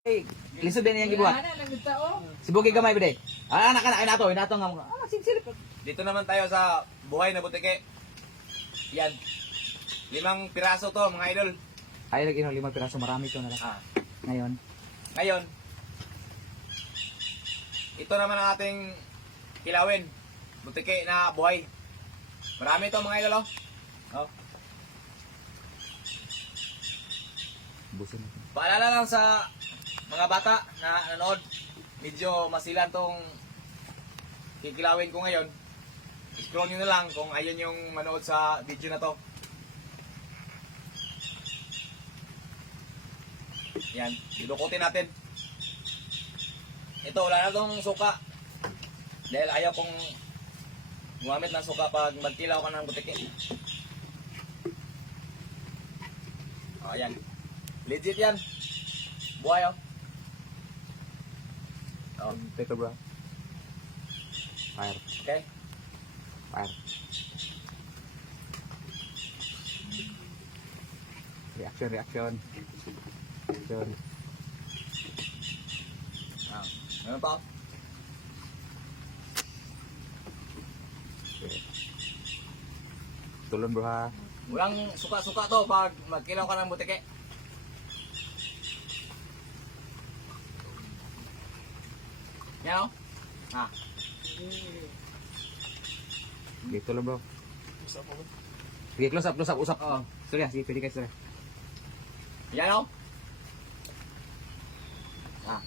Hey, lisod din yang gibuhat. Sibugi gamay ba de? Anak ka na nato nga. Silip. Dito naman tayo sa buhay na butike. Yan. 5 piraso to mga idol. Ay lagi no 5 piraso marami to na lang. Ngayon. Ngayon, ito naman ang ating kilawin. Butike na buhay. Marami to mga idol. Oh. Busin. Paalala lang sa mga bata na nanonood, medyo masilan tong kikilawin ko ngayon. Scroll nyo na lang kung ayun yung manood sa video na to. Yan, ilukutin natin. Ito, wala na tong suka. Dahil ayaw kong gumamit ng suka pag magkilaw ka ng butike. O, yan. Legit yan. Buhay, oh. Oh. Take a bro. Fire. Okay? Fire. Reaction. Ah, ano pa? Tulon bro ha. Walang suka-suka to pag magkilaw ka ng butike. Yan, oh. Ah. Okay, tulon bro. Sige, close up, usap. Oo. Sorry, sige, pwede kayo, sorry. Yan, oh. Ah.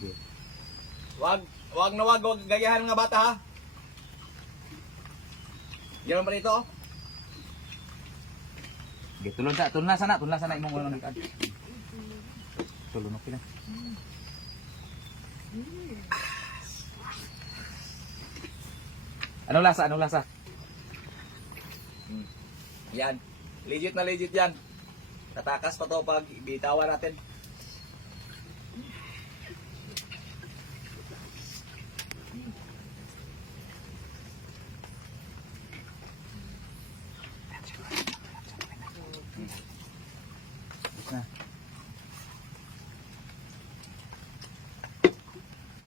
Sige. Wag gayahan ng mga bata, ha. Yan ba dito, oh. Okay, tulon na sana imong unang nagkaan. Tulon okay na. Anong lasa? Yan. Legit na legit yan. Tatakas pa to pag bitawan natin.